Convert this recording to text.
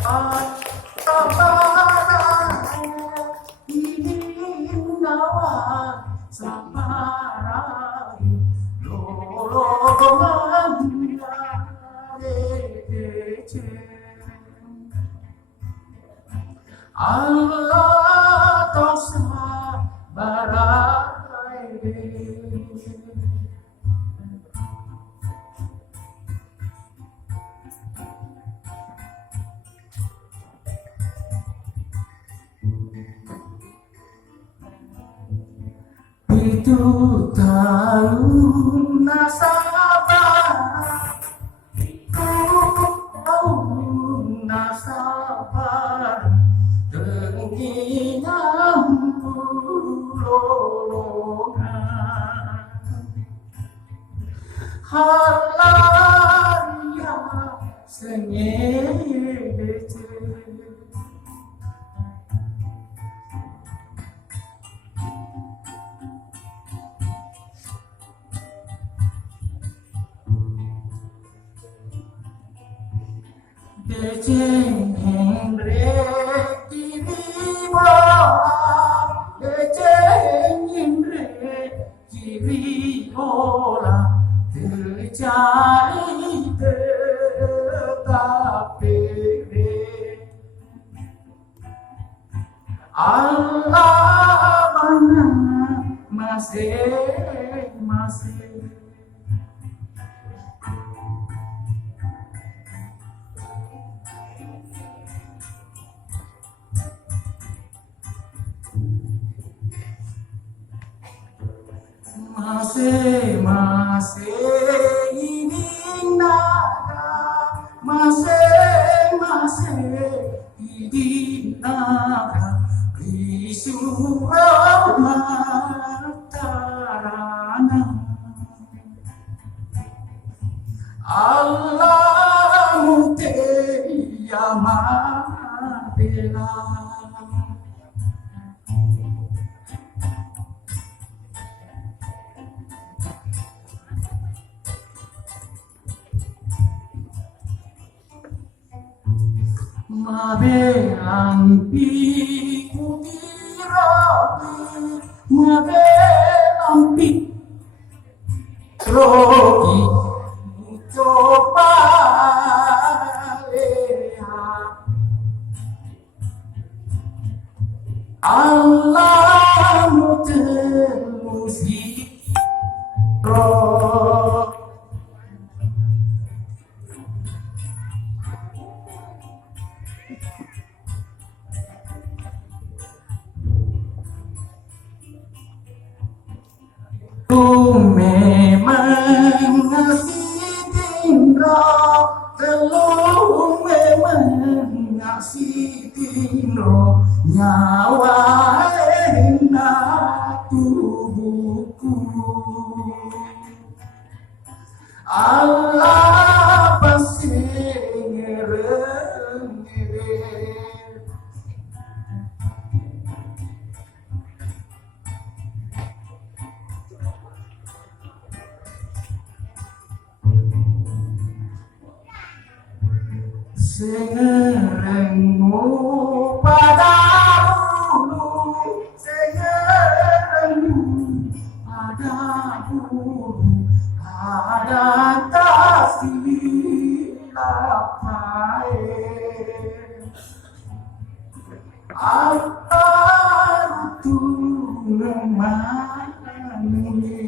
SABBARA ININNAWA SABBARA Allah toh SABBARA itu tahun SABBARA, itu tahun SABBARA, dengan pulongan halaria sengece. Deceng rek kiri bola, deceng rek kiri bola, tercari tetapi Allah mana masing-masing. Masing-masing ININNAWA, masing-masing ININNAWA, Risuau Matarana. Allah mutia mabela. Mabelampi kukirawi, mabelampi rogi coba leha. Allah mutemusi roh. Memang ngasih tinro, telu memang ngasih tinro, nyawa enak tubuhku. Allah pasti ngereng-ngereng. Sengerengmu pada bulu, sengerengmu pada bulu, ada tasih lapai. Apa itu namanya?